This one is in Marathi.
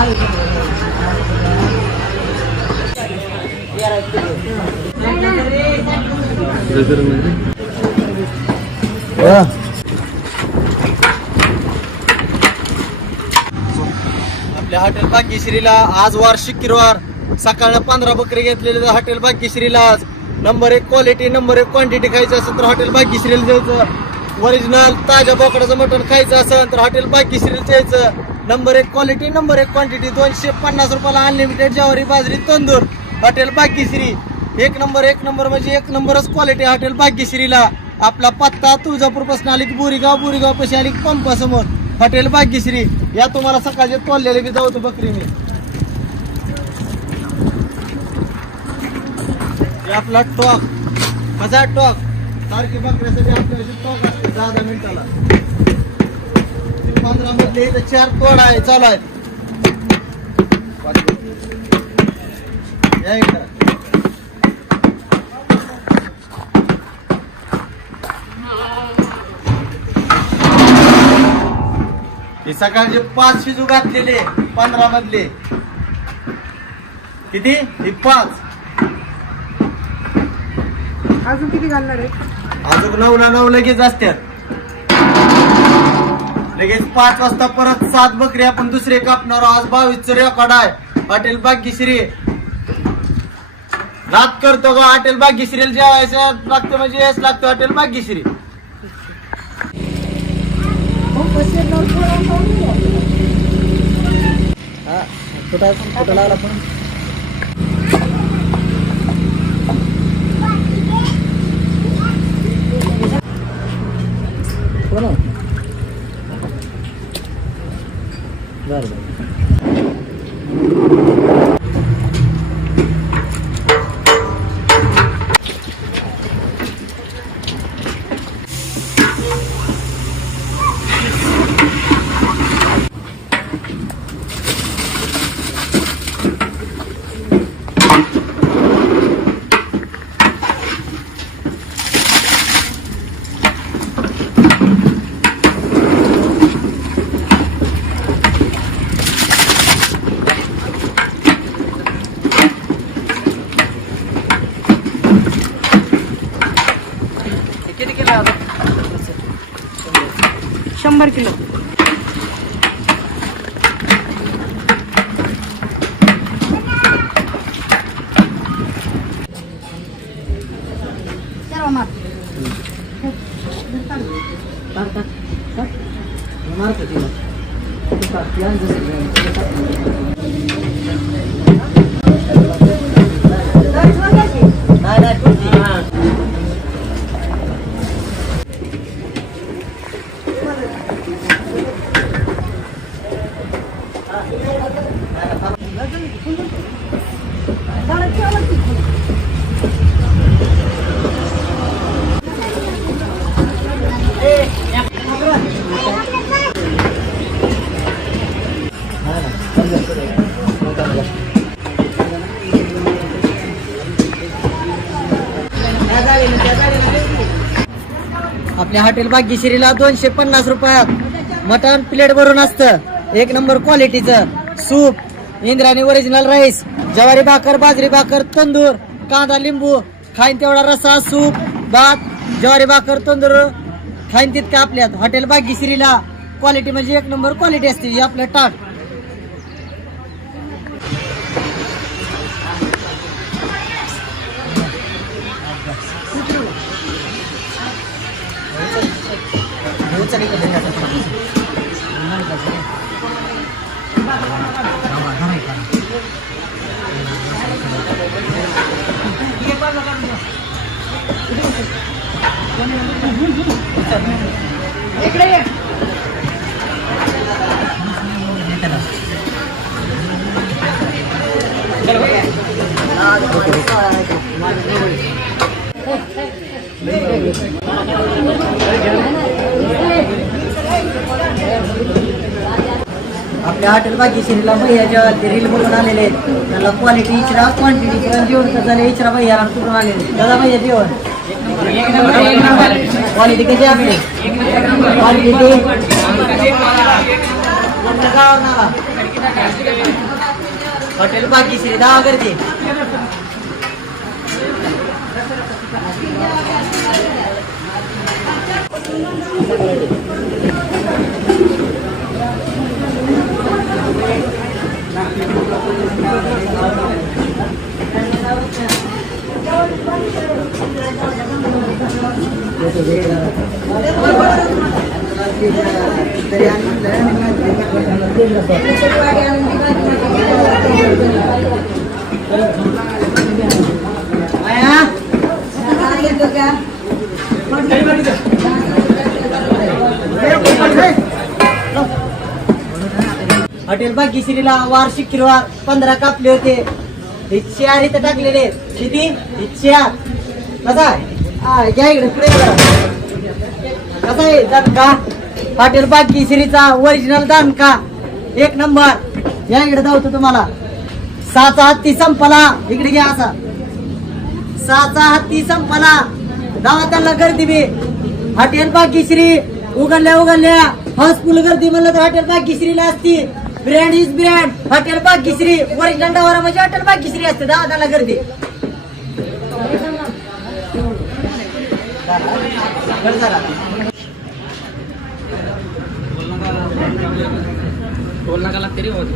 आपल्या हॉटेल भाग्यश्रीला आज वार शुक्रवार सकाळला 15 बकरी घेतलेले हॉटेल भाग्यश्रीला आज नंबर 1 क्वालिटी नंबर 1 क्वांटिटी खायचं असेल तर हॉटेल भाग्यश्रीला जायचं. ओरिजिनल ताज्या बोकडाचं मटण खायचं असेल तर हॉटेल भाग्यश्रीला जायचं. नंबर 1 क्वालिटी नंबर 1 क्वांटिटी 250 रुपयाला अनलिमिटेड ज्वारी बाजरी तंदूर हॉटेल भाग्यश्री. एक नंबर म्हणजे एक नंबरच क्वालिटी हॉटेल भाग्यश्रीला. आपला पत्ता तुळजापूर पासून आली की बोरीगाव पाशी आली की पंपासमोर हॉटेल भाग्यश्री. या तुम्हाला सकाळचे तोललेले बी जाऊ बकरी मी. आपला टॉक कसा टॉक सारखी बकऱ्यासाठी आपल्याला टॉक असते 10 मिनिटाला. 15 मधले इथं 4 तोड आहे चालू आहेत. या इकडं हे सकाळचे 5 शिजू घातलेले 15 मधले किती हे 5. अजून किती घालणार आहे? अजून 9 लगेच असतात. लगेच 5 वाजता परत 7 बकरी आपण दुसरे कापणार. आज 22चं रेकॉर्ड आहे हॉटेल भाग्यश्री. नाद करतो का हॉटेल भाग्यश्रीला जेवायचं लागतं म्हणजे याच लागतं हॉटेल भाग्यश्री. कुठं लागला पण बरं. किती किलो 100 किलो. आपल्या हॉटेल भाग्यश्रीला 250 रुपयात मटण प्लेट भरून असतं. 1 नंबर क्वालिटीचं सूप, इंद्रायणी ओरिजिनल राईस, ज्वारी भाकर बाजरी भाकर तंदूर कांदा लिंबू खाईन तेवढा रसा सूप भात ज्वारी भाकर तंदूर खाईन तितकं आपल्यात हॉटेल भाग्यश्रीला. क्वालिटी म्हणजे 1 नंबर क्वालिटी असते. ही आपलं टाट आपल्या हॉटेल भाग्यश्रीला भैया जेव्हा ते रील बघून आलेले आहेत त्यांना क्वालिटी इचरा क्वांटिटी जेवण झाले इचरा भैया कुठून आलेले दादा भैया जेवण क्वालिटी कशी आपली क्वालिटी हॉटेल भाग्यश्री दहा गर्दी. हॉटेल भाग्यश्रीला वार्षिक किरवार 15 कापले होते. हे चार इथं टाकलेले आहेत. किती? हे चार. कसा आहे? घ्या इकडे पुढे करा. कसा आहे दणका? हॉटेल भाग्यश्रीचा ओरिजिनल दणका एक नंबर. या इकडे धावतो तुम्हाला. 6चा हत्ती संपला. इकडे घ्या असा. 6चा हत्ती संपला. गावात त्यांना गर्दी बी. हॉटेल भाग्यश्री उघडल्या हाऊसफुल गर्दी म्हणलं तर हॉटेल भाग्यश्रीला असती. Brand is brand. Hotel Bhagyashree original डावारा म्हणजे हॉटेल भाग्यश्री असते. गावात गर्दी. टोल नाका लागते रे. बोल.